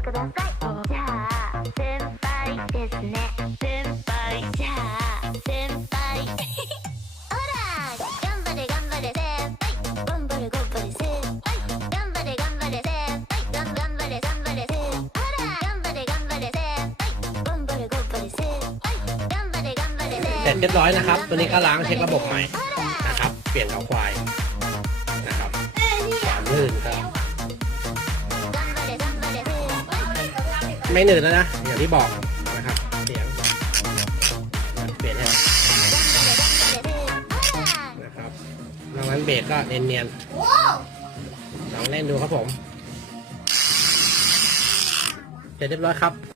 てください。じゃあ先輩ですね。先輩じゃあ先輩ほら頑張れ頑張れ先輩頑張れ頑張れ先輩頑張れ頑張れ先輩頑張れ頑張れ先輩ほら頑張れ頑張れ先輩頑張れ頑張れ先輩頑張れ頑張れ先輩เสร็จเรียบร้อยนะครับตัวนี้ก็ล้างเช็คระบบใหม่นะครับเปลี่ยนเขาควายนะครับความลื่นก็ไม่หนืดแล้วนะอย่างที่บอกนะครับเสียงเปลี่ยนให้นะครับนอกนั้นเบรกก็เนียนๆลองเล่นดูครับผมเสร็จเรียบร้อยครับ